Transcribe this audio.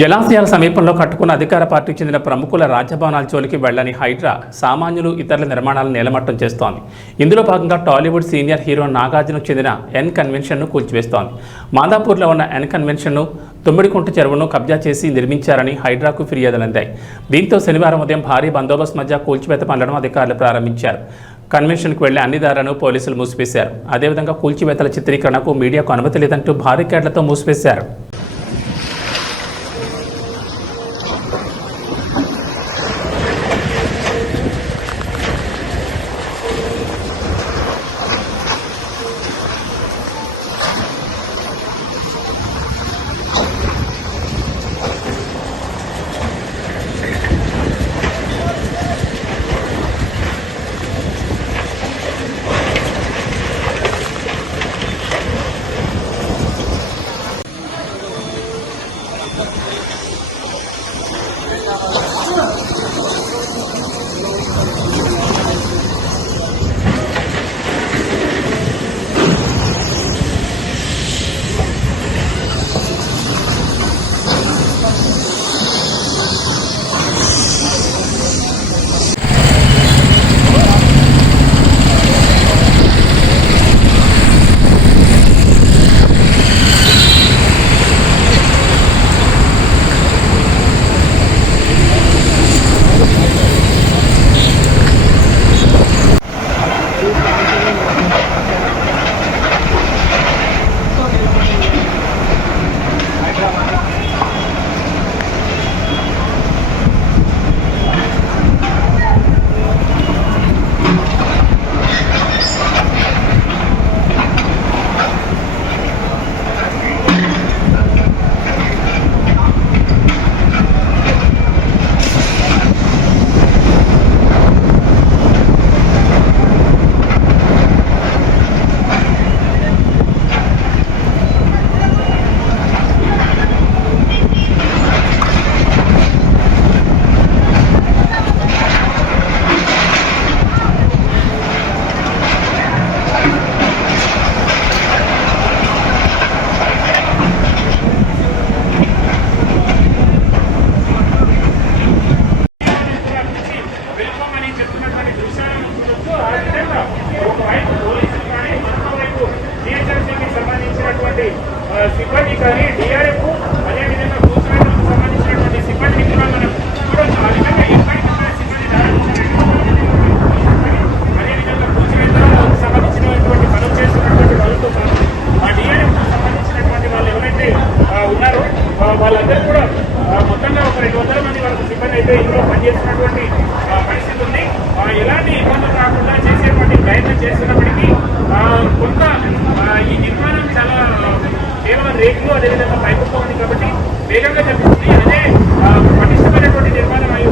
జలాశయాల సమీపంలో కట్టుకున్న అధికార పార్టీకి చెందిన ప్రముఖుల రాజభవనాల జోలికి వెళ్లని హైడ్రా సామాన్యులు ఇతరుల నిర్మాణాలను నేలమట్టం చేస్తోంది. ఇందులో భాగంగా టాలీవుడ్ సీనియర్ హీరో నాగార్జునకు చెందిన ఎన్ కన్వెన్షన్ను కూల్చివేస్తోంది. మాదాపూర్లో ఉన్న ఎన్ కన్వెన్షన్ను తుమ్మిడికుంట చెరువును కబ్జా చేసి నిర్మించారని హైడ్రాకు ఫిర్యాదులు అందాయి. దీంతో శనివారం ఉదయం భారీ బందోబస్తు మధ్య కూల్చివేత పనులను అధికారులు ప్రారంభించారు. కన్వెన్షన్కు వెళ్లే అన్ని దారులను పోలీసులు మూసివేశారు. అదేవిధంగా కూల్చివేతల చిత్రీకరణకు మీడియాకు అనుమతి లేదంటూ బారికేడ్లతో మూసివేశారు. సిబ్బంది కానీ డిఆర్ఎఫ్ అదేవిధంగా కూర్చోవడానికి సంబంధించినటువంటి సిబ్బందిని కూడా మనం చూడొచ్చు. ఆ విధంగా ఎక్కడికక్కడ సిబ్బంది అదేవిధంగా కూర్చోవడానికి సంబంధించినటువంటి పనులు చేస్తున్నటువంటి వాళ్ళతో ఆ డిఆర్ఎఫ్ సంబంధించినటువంటి వాళ్ళు ఎవరైతే ఉన్నారో వాళ్ళందరూ కూడా మొత్తంగా ఒక 200 మంది వరకు సిబ్బంది అయితే ఇందులో పనిచేస్తున్నటువంటి పరిస్థితి ఉంది. ఎలాంటి ఇబ్బందులు రాకుండా చేసేటువంటి ప్రయత్నం చేస్తున్నప్పటికీ కొంత ఈ నిర్మాణం చాలా కేవలం రేకులు అదేవిధంగా పైపుతో ఉంది కాబట్టి వేగంగా జరుగుతుంది. అదే పటిష్టమైనటువంటి నిర్మాణం అయి